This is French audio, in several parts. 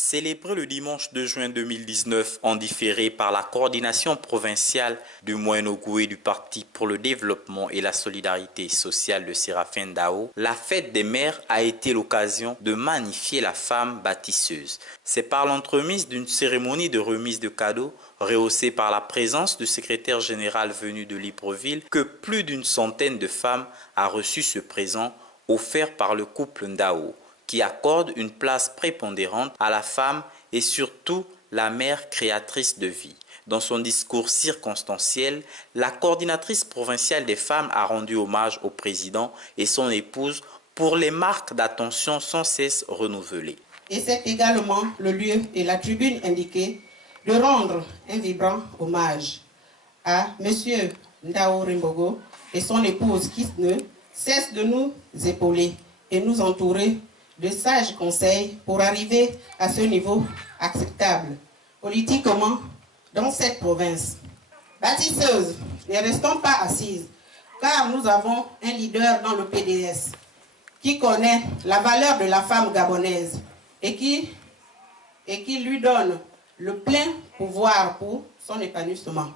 Célébré le dimanche 2 juin 2019 en différé par la coordination provinciale du Moyen-Ogooué du Parti pour le développement et la solidarité sociale de Séraphin Dao, la fête des mères a été l'occasion de magnifier la femme bâtisseuse. C'est par l'entremise d'une cérémonie de remise de cadeaux rehaussée par la présence du secrétaire général venu de Libreville que plus d'une centaine de femmes a reçu ce présent offert par le couple Ndao, qui accorde une place prépondérante à la femme et surtout la mère créatrice de vie. Dans son discours circonstanciel, la coordinatrice provinciale des femmes a rendu hommage au président et son épouse pour les marques d'attention sans cesse renouvelées. Et c'est également le lieu et la tribune indiquée de rendre un vibrant hommage à M. Ndao Rimbogo et son épouse qui ne cessent de nous épauler et nous entourer de sages conseils pour arriver à ce niveau acceptable politiquement dans cette province. Bâtisseuses, ne restons pas assises, car nous avons un leader dans le PDS qui connaît la valeur de la femme gabonaise et qui lui donne le plein pouvoir pour son épanouissement.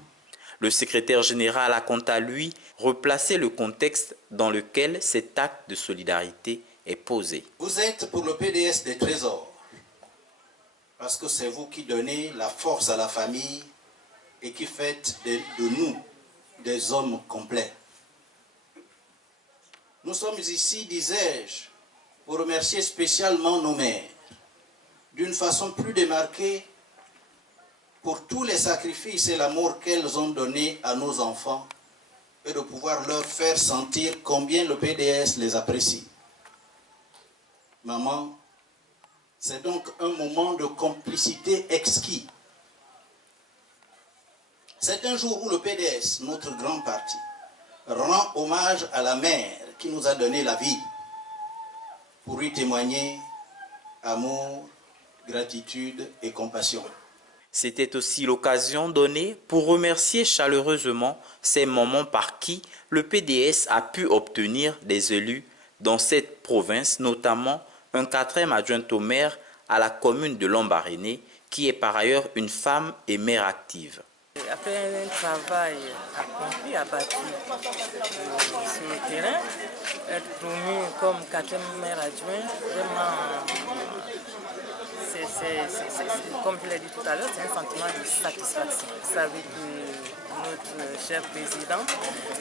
Le secrétaire général a quant à lui replacé le contexte dans lequel cet acte de solidarité est posé. Vous êtes pour le PDS des trésors, parce que c'est vous qui donnez la force à la famille et qui faites de nous des hommes complets. Nous sommes ici, disais-je, pour remercier spécialement nos mères, d'une façon plus démarquée, pour tous les sacrifices et l'amour qu'elles ont donné à nos enfants et de pouvoir leur faire sentir combien le PDS les apprécie. Maman, c'est donc un moment de complicité exquis. C'est un jour où le PDS, notre grand parti, rend hommage à la mère qui nous a donné la vie pour lui témoigner amour, gratitude et compassion. C'était aussi l'occasion donnée pour remercier chaleureusement ces moments par qui le PDS a pu obtenir des élus dans cette province, notamment un 4e adjoint au maire à la commune de Lambaréné, qui est par ailleurs une femme et mère active. Après un travail accompli, abattu sur le terrain, être promu comme 4e maire adjoint, vraiment, comme je l'ai dit tout à l'heure, c'est un sentiment de satisfaction. Vous savez que notre cher président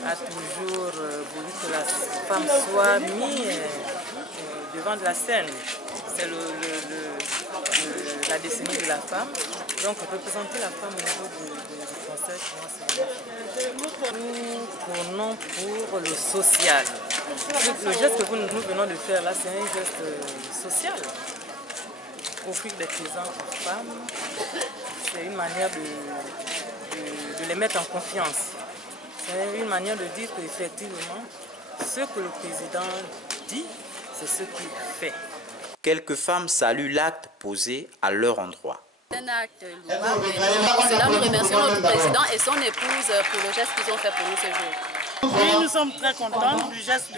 a toujours voulu que la femme soit mise devant de la scène. C'est la décennie de la femme. Donc représenter la femme au niveau du conseil, nous prenons pour le social. Le geste que nous venons de faire là, c'est un geste social. Offrir des présents aux femmes, c'est une manière de les mettre en confiance. C'est une manière de dire qu'effectivement, ce que le président dit, c'est ce qu'il fait. Quelques femmes saluent l'acte posé à leur endroit. C'est un acte louable. Cela, nous remercions notre président et son épouse pour le geste qu'ils ont fait pour nous ce jour. Oui, nous sommes très contents du geste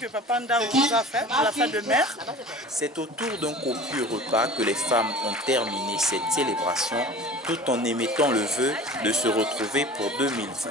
que Papa Ndao nous a fait pour la fête de mère. C'est autour d'un copieux repas que les femmes ont terminé cette célébration tout en émettant le vœu de se retrouver pour 2020.